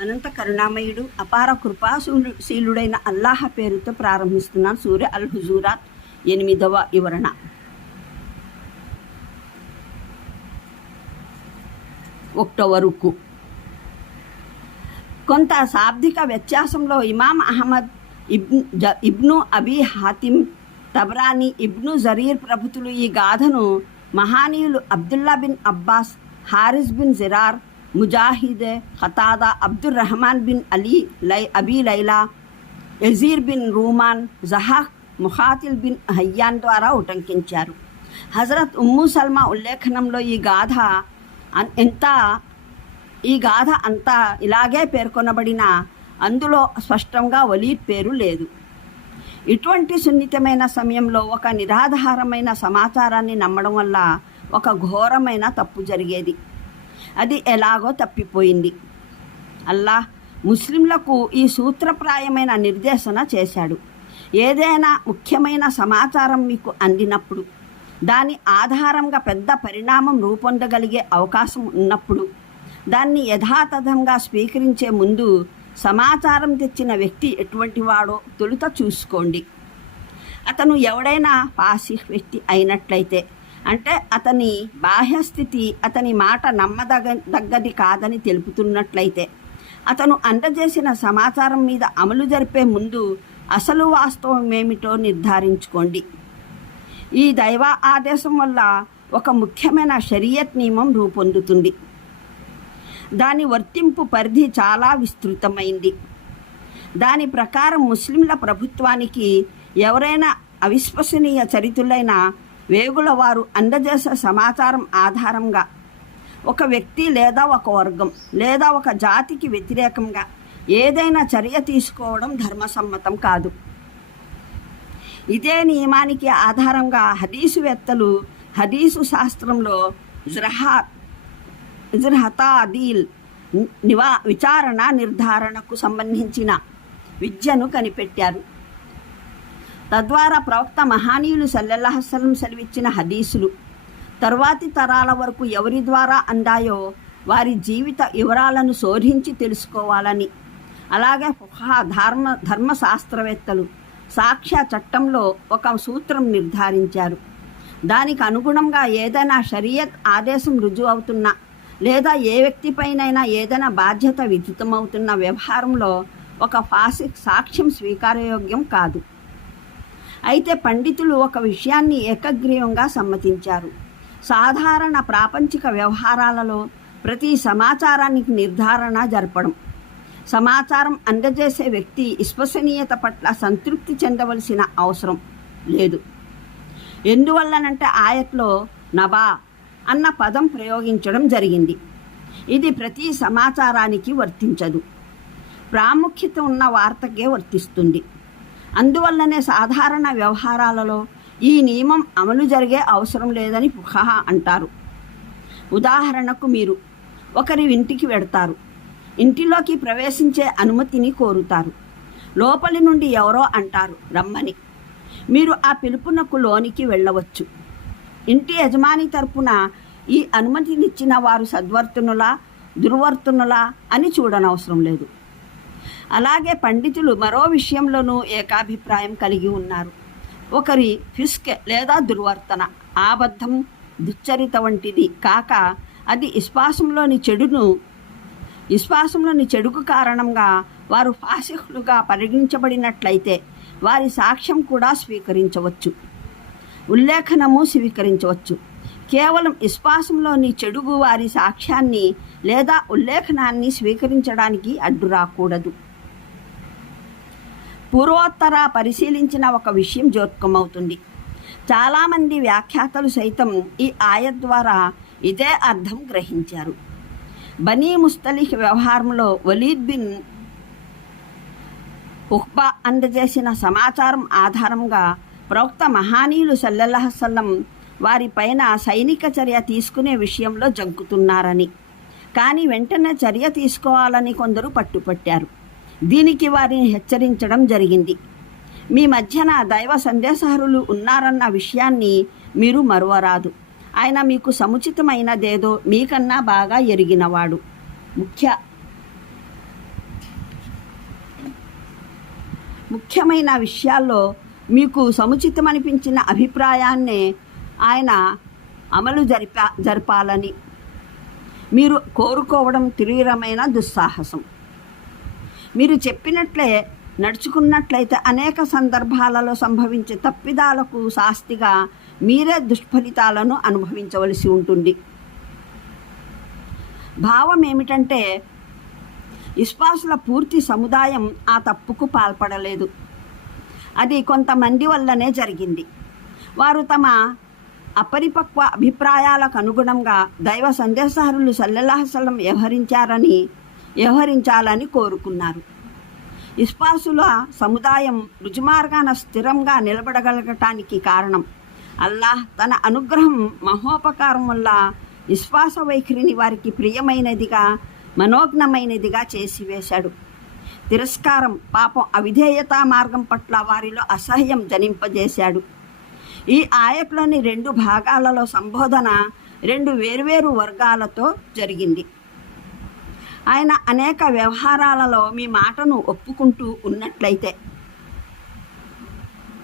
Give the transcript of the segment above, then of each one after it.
అనంత కరుణామయుడు అపార కృపాశీలుడైన శీలుడైన అల్లాహ పేరుతో ప్రారంభిస్తున్నాను సూర్య అల్ హుజూరాత్ ఎనిమిదవ వివరణ. ఒకటవ రుక్కు కొంత శాబ్దిక వ్యత్యాసంలో ఇమాం అహ్మద్ ఇబ్ ఇబ్ను అబీ హాతిమ్ తబ్రాని ఇబ్ను జరీర్ ప్రభుతులు ఈ గాథను మహానీయులు Abdullah bin Abbas Harith bin Zirar Mujahid Qatada Abdur Rahman bin Ali లై Abi Laila Yazir bin Ruman Zahhak Muqatil bin Hayyan ద్వారా ఉటంకించారు హజరత్ ఉమ్ము సల్మా ఉల్లేఖనంలో ఈ గాథ ఎంత ఈ గాథ అంతా ఇలాగే పేర్కొనబడిన అందులో స్పష్టంగా వలీద్ పేరు లేదు ఇటువంటి సున్నితమైన సమయంలో ఒక నిరాధారమైన సమాచారాన్ని నమ్మడం వల్ల ఒక ఘోరమైన తప్పు జరిగేది. అది ఎలాగో తప్పిపోయింది. అల్లాహ్ ముస్లింలకు ఈ సూత్రప్రాయమైన నిర్దేశన చేశాడు. ఏదైనా ముఖ్యమైన సమాచారం మీకు అందినప్పుడు దాని ఆధారంగా పెద్ద పరిణామం రూపొందగలిగే అవకాశం ఉన్నప్పుడు దాన్ని యథాతథంగా స్వీకరించే ముందు సమాచారం తెచ్చిన వ్యక్తి ఎటువంటి వాడో తొలుత చూసుకోండి. అతను ఎవడైనా పాసిహ్ వ్యక్తి అయినట్లయితే అంటే అతని బాహ్యస్థితి అతని మాట నమ్మదగ దగ్గది కాదని తెలుపుతున్నట్లయితే అతను అందజేసిన సమాచారం మీద అమలు జరిపే ముందు అసలు వాస్తవం ఏమిటో నిర్ధారించుకోండి. ఈ దైవ ఆదేశం వల్ల ఒక ముఖ్యమైన షరియత్ నియమం రూపొందుతుంది. దాని వర్తింపు పరిధి చాలా విస్తృతమైంది. దాని ప్రకారం ముస్లింల ప్రభుత్వానికి ఎవరైనా అవిశ్వసనీయ చరిత్రులైన వేగుల వారు అందజేసే సమాచారం ఆధారంగా ఒక వ్యక్తి లేదా ఒక వర్గం లేదా ఒక జాతికి వ్యతిరేకంగా ఏదైనా చర్య తీసుకోవడం ధర్మసమ్మతం కాదు. ఇదే నియమానికి ఆధారంగా హదీసువేత్తలు హదీసు శాస్త్రంలో జ్రహాజ్రహతాదీల్ నివా విచారణ నిర్ధారణకు సంబంధించిన విద్యను కనిపెట్టారు. తద్వారా ప్రవక్త మహానీయులు సల్లెల్లాహసలం సెలవిచ్చిన హదీసులు. తరువాతి తరాల వరకు ఎవరి ద్వారా అందాయో వారి జీవిత వివరాలను శోధించి తెలుసుకోవాలని. అలాగే ధర్మ ధర్మశాస్త్రవేత్తలు సాక్ష్య చట్టంలో ఒక సూత్రం నిర్ధారించారు. దానికి అనుగుణంగా ఏదైనా షరియత్ ఆదేశం రుజువు అవుతున్నా లేదా ఏ వ్యక్తిపైనైనా ఏదైనా బాధ్యత విధితమవుతున్న వ్యవహారంలో ఒక ఫాసిక్ సాక్ష్యం స్వీకారయోగ్యం కాదు. అయితే పండితులు ఒక విషయాన్ని ఏకగ్రీవంగా సమ్మతించారు. సాధారణ ప్రాపంచిక వ్యవహారాలలో ప్రతి సమాచారానికి నిర్ధారణ జరపడం. సమాచారం అందజేసే వ్యక్తి విశ్వసనీయత పట్ల సంతృప్తి చెందవలసిన అవసరం లేదు. ఎందువల్లనంటే ఆయట్లో నబా అన్న పదం ప్రయోగించడం జరిగింది. ఇది ప్రతి సమాచారానికి వర్తించదు. ప్రాముఖ్యత ఉన్న వార్తకే వర్తిస్తుంది. అందువల్లనే సాధారణ వ్యవహారాలలో ఈ నియమం అమలు జరిగే అవసరం లేదని ఫుఖహ అంటారు. ఉదాహరణకు మీరు ఒకరి ఇంటికి వెడతారు. ఇంటిలోకి ప్రవేశించే అనుమతిని కోరుతారు. లోపలి నుండి ఎవరో అంటారు రమ్మని. మీరు ఆ పిలుపునకు లోనికి వెళ్ళవచ్చు. ఇంటి యజమాని తరపున ఈ అనుమతినిచ్చిన వారు సద్వర్తునులా దుర్వర్తునులా అని చూడనవసరం లేదు. అలాగే పండితులు మరో విషయంలోనూ ఏకాభిప్రాయం కలిగి ఉన్నారు. ఒకరి ఫిస్క్ లేదా దుర్వర్తన ఆబద్ధం దుచ్చరిత వంటిది కాక అది విశ్వాసంలోని చెడును విశ్వాసంలోని చెడుకు కారణంగా వారు ఫాసిహులుగా పరిగణించబడినట్లయితే వారి సాక్ష్యం కూడా స్వీకరించవచ్చు. ఉల్లేఖనము స్వీకరించవచ్చు. కేవలం విశ్వాసంలోని చెడుగు వారి సాక్ష్యాన్ని లేదా ఉల్లేఖనాన్ని స్వీకరించడానికి అడ్డు రాకూడదు. పూర్వోత్తర పరిశీలించిన ఒక విషయం జోత్కమవుతుంది. చాలామంది వ్యాఖ్యాతలు సైతం ఈ ఆయ ద్వారా ఇదే అర్థం గ్రహించారు. బనీ ముస్తలిహ్ వ్యవహారంలో వలీద్ బిన్ ఉహ్బా అందజేసిన సమాచారం ఆధారంగా ప్రవక్త మహానీయులు సల్లల్లాహసల్లం వారిపైన సైనిక చర్య తీసుకునే విషయంలో జంకుతున్నారని. కానీ వెంటనే చర్య తీసుకోవాలని కొందరు పట్టుపట్టారు. దీనికి వారిని హెచ్చరించడం జరిగింది. మీ మధ్యన దైవ సందేశహరులు ఉన్నారన్న విషయాన్ని మీరు మరువరాదు. ఆయన మీకు సముచితమైనదేదో మీకన్నా బాగా ఎరిగినవాడు. ముఖ్య ముఖ్యమైన విషయాల్లో మీకు సముచితమనిపించిన అభిప్రాయాన్నే ఆయన అమలు జరిపా జరపాలని. మీరు కోరుకోవడం తీవ్రమైన దుస్సాహసం. మీరు చెప్పినట్లే నడుచుకున్నట్లయితే అనేక సందర్భాలలో సంభవించే తప్పిదాలకు శాస్తిగా మీరే దుష్ఫలితాలను అనుభవించవలసి ఉంటుంది. భావం ఏమిటంటే విశ్వాసుల పూర్తి సముదాయం ఆ తప్పుకు పాల్పడలేదు. అది కొంతమంది వల్లనే జరిగింది. వారు తమ అపరిపక్వ అభిప్రాయాలకు అనుగుణంగా దైవ సందేశహరులు సల్లెల్లాహసలం వ్యవహరించారని వ్యవహరించాలని కోరుకున్నారు. విశ్వాసుల సముదాయం రుజుమార్గాన స్థిరంగా నిలబడగలగటానికి కారణం అల్లాహ్ తన అనుగ్రహం మహోపకారం వల్ల విశ్వాస వైఖరిని వారికి ప్రియమైనదిగా మనోజ్ఞమైనదిగా చేసివేశాడు. తిరస్కారం పాపం అవిధేయతా మార్గం పట్ల వారిలో అసహ్యం జనింపజేశాడు. ఈ ఆయట్లోని రెండు భాగాలలో సంబోధన రెండు వేర్వేరు వర్గాలతో జరిగింది. ఆయన అనేక వ్యవహారాలలో మీ మాటను ఒప్పుకుంటూ ఉన్నట్లయితే.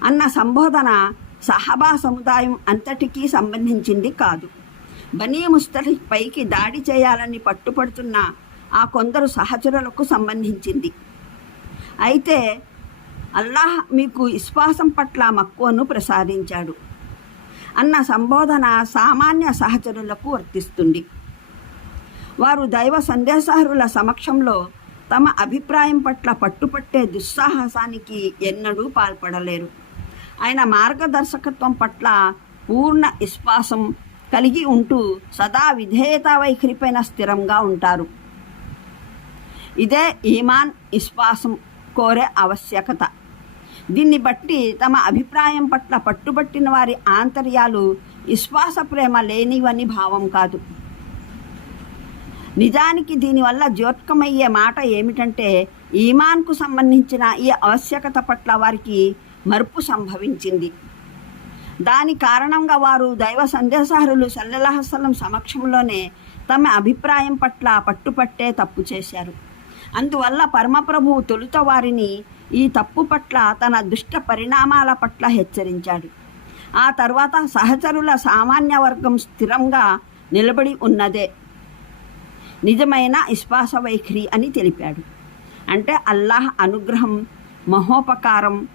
అన్న సంబోధన సహబా సముదాయం అంతటికీ సంబంధించింది కాదు. బనీ ముస్తలి పైకి దాడి చేయాలని పట్టుపడుతున్న ఆ కొందరు సహచరులకు సంబంధించింది. అయితే అల్లాహ్ మీకు విశ్వాసం పట్ల మక్కువను ప్రసాదించాడు. అన్న సంబోధన సామాన్య సహచరులకు వర్తిస్తుంది. వారు దైవ సందేశహరుల సమక్షంలో తమ అభిప్రాయం పట్ల పట్టుపట్టే దుస్సాహసానికి ఎన్నడూ పాల్పడలేరు. ఆయన మార్గదర్శకత్వం పట్ల పూర్ణ విశ్వాసం కలిగి ఉంటూ సదా విధేయత వైఖరిపైన స్థిరంగా ఉంటారు. ఇదే ఈమాన్ విశ్వాసం కోరే ఆవశ్యకత. దీన్ని బట్టి తమ అభిప్రాయం పట్ల పట్టుబట్టిన వారి ఆంతర్యాలు విశ్వాస ప్రేమ లేనివని భావం కాదు. నిజానికి దీనివల్ల జ్యోత్కమయ్యే మాట ఏమిటంటే ఈమాన్కు సంబంధించిన ఈ ఆవశ్యకత పట్ల వారికి మరుపు సంభవించింది. దాని కారణంగా వారు దైవ సందేశహరులు సల్లెలహసలం సమక్షంలోనే తమ అభిప్రాయం పట్ల పట్టుపట్టే తప్పు చేశారు. అందువల్ల పరమప్రభువు తొలుత వారిని ఈ తప్పు పట్ల తన దుష్ట పరిణామాల పట్ల హెచ్చరించాడు. ఆ తర్వాత సహచరుల సామాన్య వర్గం స్థిరంగా నిలబడి ఉన్నదే. నిజమైన విశ్వాస వైఖరి అని తెలిపాడు. అంటే అల్లాహ్ అనుగ్రహం మహోపకారం